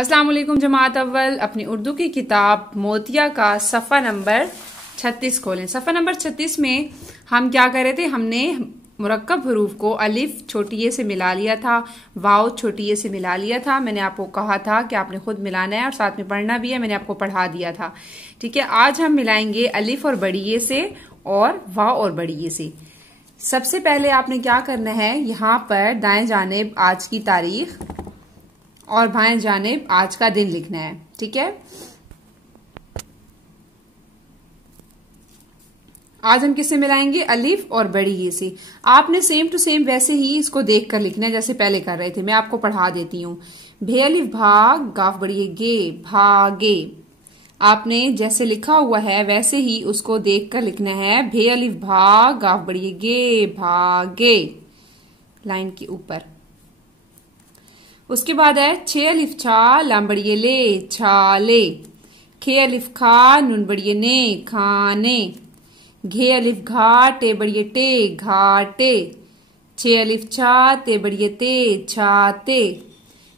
अस्सलाम वालेकुम जमात अव्वल। अपनी उर्दू की किताब मोतिया का सफ़ा नंबर 36 खोलें। सफ़ा नंबर 36 में हम क्या कर रहे थे, हमने मुरक्कब हरूफ को अलिफ छोटी ए से मिला लिया था, वाव छोटी ए से मिला लिया था। मैंने आपको कहा था कि आपने खुद मिलाना है और साथ में पढ़ना भी है, मैंने आपको पढ़ा दिया था। ठीक है, आज हम मिलाएंगे अलिफ और बड़ी ए से और वाव और बड़ी ए से। सबसे पहले आपने क्या करना है, यहाँ पर दाएं जानिब आज की तारीख और बाएं जानिब आज का दिन लिखना है। ठीक है, आज हम किससे मिलाएंगे, अलिफ और बड़ी ये से। आपने सेम टू सेम वैसे ही इसको देख कर लिखना है जैसे पहले कर रहे थे। मैं आपको पढ़ा देती हूँ। भे अलिफ भाग, गाफ बड़ी गे, भागे। आपने जैसे लिखा हुआ है वैसे ही उसको देख कर लिखना है। भे अलिफ भाग, गाफ बड़ी गे, भागे, लाइन के ऊपर। उसके बाद है छे अलिफ छा, लाम बड़िए ले, छाले। खे अलिफ खा, नून बड़िए ने, खाने। घे अलिफ घा, टे बड़िए टे, घाटे। छे अलिफ छा, ते बड़िए ते, छाते।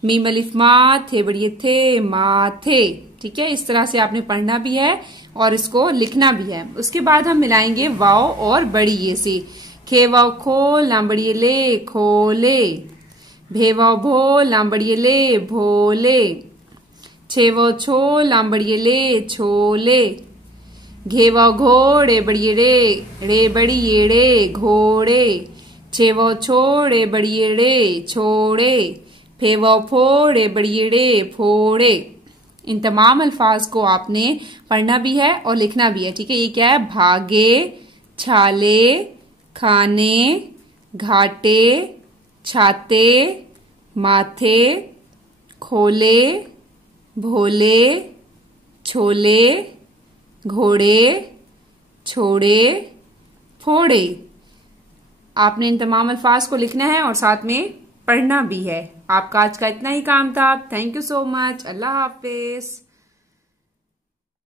मीम अलिफ मा, थे बड़िए थे, माथे। ठीक है, इस तरह से आपने पढ़ना भी है और इसको लिखना भी है। उसके बाद हम मिलाएंगे वाव और बड़ी ये से। खे वाव खो, लाम बड़िए ले, खोले। भेवाव भो, लाम बड़िए ले, भोले। छेवो छो, लाम बड़िए ले, छोले। घेवाव घो, रे बड़िए रे बड़िए रे, घोड़े। छेवो छो, रे बड़िए रे, छोड़े। फेवाव फो, रे बड़िए रे, फोड़े। इन तमाम अल्फाज को आपने पढ़ना भी है और लिखना भी है। ठीक है, ये क्या है, भागे, छाले, खाने, घाटे, छाते, माथे, खोले, भोले, छोले, घोड़े, छोड़े, फोड़े। आपने इन तमाम अल्फाज को लिखना है और साथ में पढ़ना भी है। आपका आज का इतना ही काम था। Thank you so much. Allah Hafiz.